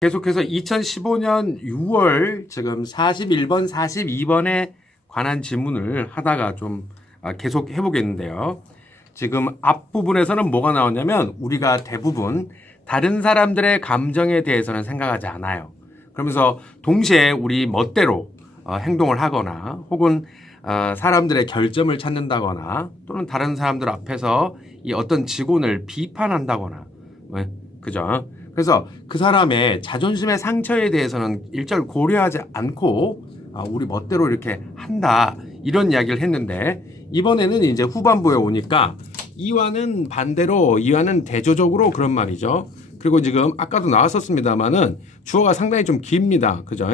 계속해서 2015년 6월 지금 41번, 42번에 관한 질문을 하다가 좀 아, 계속 해보겠는데요. 지금 앞부분에서는 뭐가 나오냐면 우리가 대부분 다른 사람들의 감정에 대해서는 생각하지 않아요. 그러면서 동시에 우리 멋대로 어, 행동을 하거나 혹은 어, 사람들의 결점을 찾는다거나 또는 다른 사람들 앞에서 이 어떤 직원을 비판한다거나 뭐, 그죠? 그래서 그 사람의 자존심의 상처에 대해서는 일절 고려하지 않고 아, 우리 멋대로 이렇게 한다 이런 이야기를 했는데 이번에는 이제 후반부에 오니까 이와는 반대로 이와는 대조적으로 그런 말이죠. 그리고 지금 아까도 나왔었습니다만은 주어가 상당히 좀 깁니다. 그죠?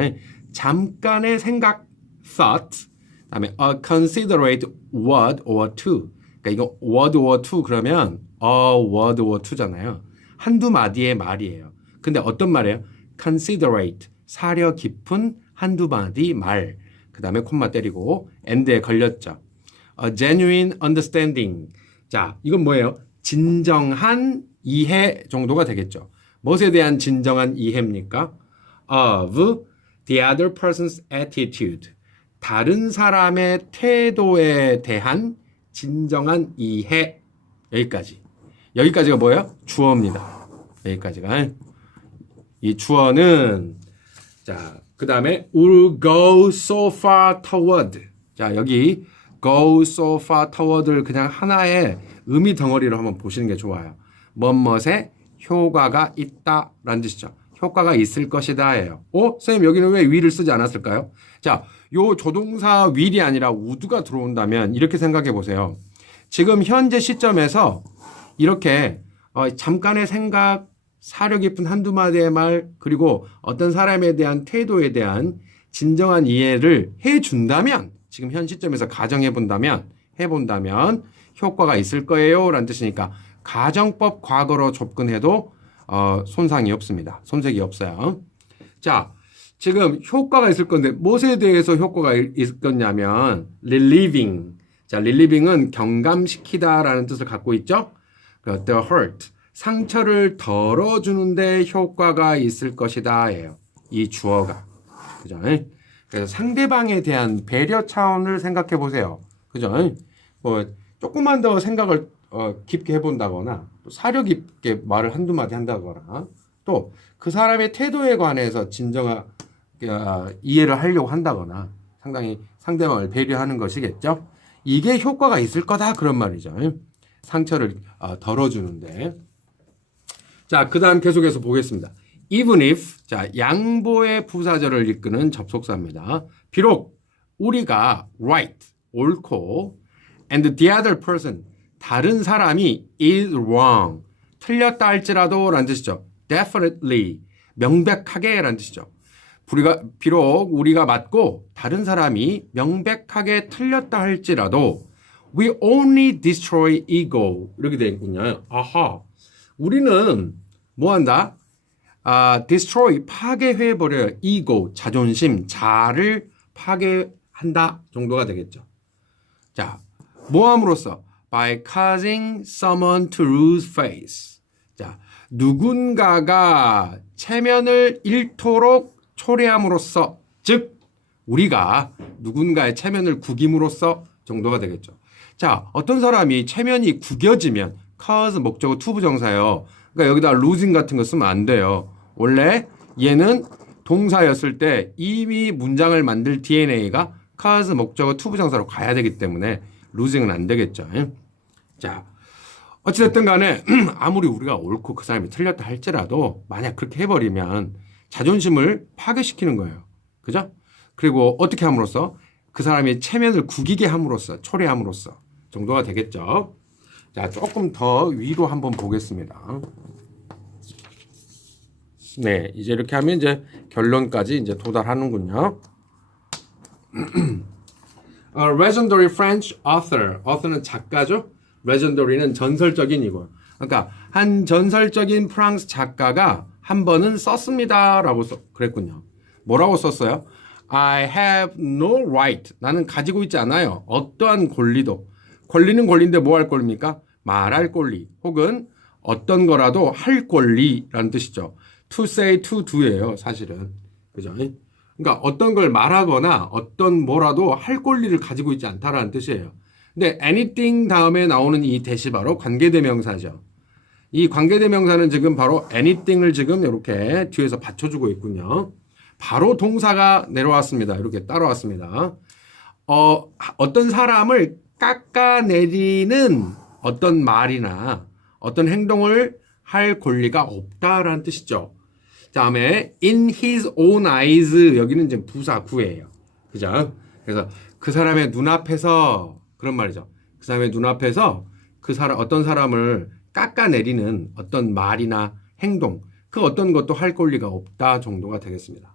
잠깐의 생각 thought 그다음에 a considerate word or two. 그러니까 이거 word or two 그러면 a word or two잖아요. 한두 마디의 말이에요. 근데 어떤 말이에요? considerate 사려 깊은 한두 마디 말. 그다음에 콤마 때리고 end에 걸렸죠. a genuine understanding. 자, 이건 뭐예요? 진정한 이해 정도가 되겠죠. 무엇에 대한 진정한 이해입니까? of the other person's attitude. 다른 사람의 태도에 대한 진정한 이해. 여기까지. 여기까지가 뭐예요? 주어입니다. 여기까지가. 이 주어는 자, 그 다음에 will go so far toward. 자, 여기 go so far toward를 그냥 하나의 의미 덩어리로 한번 보시는 게 좋아요. 뭐뭇에 효과가 있다라는 뜻이죠. 효과가 있을 것이다예요. 어? 선생님 여기는 왜 will을 쓰지 않았을까요? 자, 요 조동사 will이 아니라 would가 들어온다면 이렇게 생각해 보세요. 지금 현재 시점에서 이렇게 어, 잠깐의 생각, 사려 깊은 한두 마디의 말, 그리고 어떤 사람에 대한 태도에 대한 진정한 이해를 해 준다면, 지금 현 시점에서 가정해 본다면, 해 본다면 효과가 있을 거예요. 라는 뜻이니까 가정법 과거로 접근해도 어, 손상이 없습니다. 손색이 없어요. 자, 지금 효과가 있을 건데 무엇에 대해서 효과가 있을 거냐면 relieving. 자, relieving은 경감시키다 라는 뜻을 갖고 있죠. 그 the hurt 상처를 덜어주는데 효과가 있을 것이다예요. 이 주어가 그죠? 그래서 상대방에 대한 배려 차원을 생각해 보세요. 그죠? 뭐 조금만 더 생각을 어, 깊게 해본다거나 또 사려 깊게 말을 한두 마디 한다거나 또 그 사람의 태도에 관해서 진정한 어, 이해를 하려고 한다거나 상당히 상대방을 배려하는 것이겠죠. 이게 효과가 있을 거다 그런 말이죠. 상처를 어, 덜어주는데. 자, 그 다음 계속해서 보겠습니다. even if, 자, 양보의 부사절을 이끄는 접속사입니다. 비록 우리가 right, 옳고, and the other person, 다른 사람이 is wrong, 틀렸다 할지라도 라는 뜻이죠. definitely, 명백하게 라는 뜻이죠. 우리가, 비록 우리가 맞고 다른 사람이 명백하게 틀렸다 할지라도 we only destroy ego 이렇게 되어 있군요. 아하. 우리는 뭐 한다? 아, destroy 파괴해 버려요. ego 자존심, 자를 파괴한다 정도가 되겠죠. 자, 모함으로써 by causing someone to lose face. 자, 누군가가 체면을 잃도록 초래함으로써 즉 우리가 누군가의 체면을 구김으로써 정도가 되겠죠. 자, 어떤 사람이 체면이 구겨지면 cause 목적어 투부 정사예요. 그러니까 여기다 losing 같은 거 쓰면 안 돼요. 원래 얘는 동사였을 때 이미 문장을 만들 DNA가 cause 목적어 투부 정사로 가야 되기 때문에 losing은 안 되겠죠. 자, 어찌됐든 간에 아무리 우리가 옳고 그 사람이 틀렸다 할지라도 만약 그렇게 해버리면 자존심을 파괴시키는 거예요. 그죠? 그리고 어떻게 함으로써 그 사람이 체면을 구기게 함으로써 초래함으로써 정도가 되겠죠. 자, 조금 더 위로 한번 보겠습니다. 네, 이제 이렇게 하면 이제 결론까지 이제 도달하는군요. A legendary French author. author는 작가죠. legendary는 전설적인 이고. 그러니까 한 전설적인 프랑스 작가가 한 번은 썼습니다라고 써, 그랬군요. 뭐라고 썼어요? I have no right. 나는 가지고 있지 않아요. 어떠한 권리도. 권리는 권리인데 뭐 할 권리입니까? 말할 권리 혹은 어떤 거라도 할 권리라는 뜻이죠. to say, to do예요, 사실은. 그죠? 그러니까 어떤 걸 말하거나 어떤 뭐라도 할 권리를 가지고 있지 않다라는 뜻이에요. 근데 anything 다음에 나오는 이 대시 바로 관계대명사죠. 이 관계대명사는 지금 바로 anything을 지금 이렇게 뒤에서 받쳐주고 있군요. 바로 동사가 내려왔습니다. 이렇게 따라왔습니다. 어, 어떤 사람을 깎아내리는 어떤 말이나 어떤 행동을 할 권리가 없다라는 뜻이죠. 다음에 in his own eyes 여기는 이제 부사 구예요. 그죠? 그래서 그 사람의 눈앞에서 그런 말이죠. 그 사람의 눈앞에서 그 사람 어떤 사람을 깎아내리는 어떤 말이나 행동 그 어떤 것도 할 권리가 없다 정도가 되겠습니다.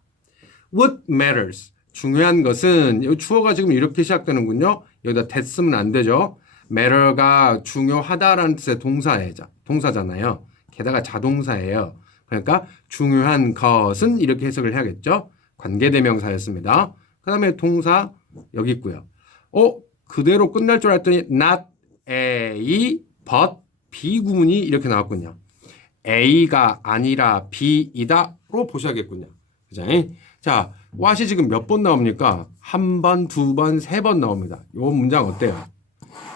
What matters 중요한 것은 이 주어가 지금 이렇게 시작되는군요. 여기다 that 쓰면 안 되죠. matter가 중요하다라는 뜻의 동사예요. 동사잖아요. 게다가 자동사예요. 그러니까 중요한 것은 이렇게 해석을 해야겠죠. 관계대명사였습니다. 그 다음에 동사 여기 있고요. 어? 그대로 끝날 줄 알았더니 not A but B 구문이 이렇게 나왔군요. A가 아니라 B이다로 보셔야겠군요. 그죠? 자, what이 지금 몇 번 나옵니까? 한 번, 두 번, 세 번 나옵니다. 요 문장 어때요?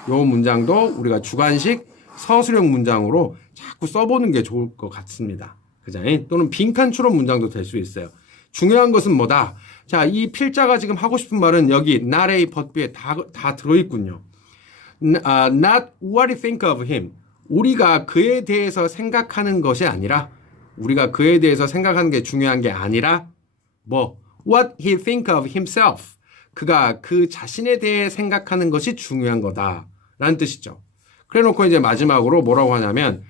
요 문장도 우리가 주관식 서술형 문장으로 자꾸 써보는 게 좋을 것 같습니다. 그죠? 또는 빈칸 추론 문장도 될 수 있어요. 중요한 것은 뭐다? 자, 이 필자가 지금 하고 싶은 말은 여기 but b에 다, 다 들어있군요. 아, not what you think of him. 우리가 그에 대해서 생각하는 것이 아니라 우리가 그에 대해서 생각하는 게 중요한 게 아니라 뭐 what he think of himself. 그가 그 자신에 대해 생각하는 것이 중요한 거다라는 뜻이죠. 그래놓고 이제 마지막으로 뭐라고 하냐면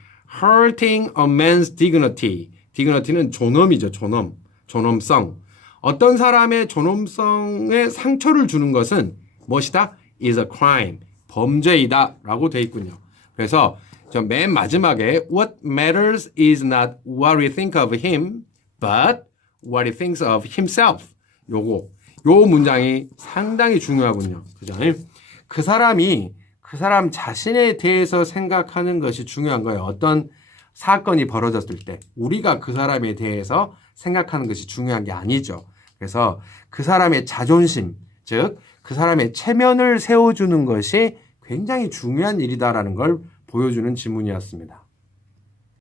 hurting a man's dignity. dignity는 존엄이죠. 존엄. 존엄성. 어떤 사람의 존엄성에 상처를 주는 것은 무엇이다? is a crime. 범죄이다. 라고 돼 있군요. 그래서 저 맨 마지막에 what matters is not what we think of him, but what he thinks of himself. 요거. 요 문장이 상당히 중요하군요. 그죠? 그 사람이 그 사람 자신에 대해서 생각하는 것이 중요한 거예요. 어떤 사건이 벌어졌을 때 우리가 그 사람에 대해서 생각하는 것이 중요한 게 아니죠. 그래서 그 사람의 자존심, 즉 그 사람의 체면을 세워주는 것이 굉장히 중요한 일이다라는 걸 보여주는 지문이었습니다.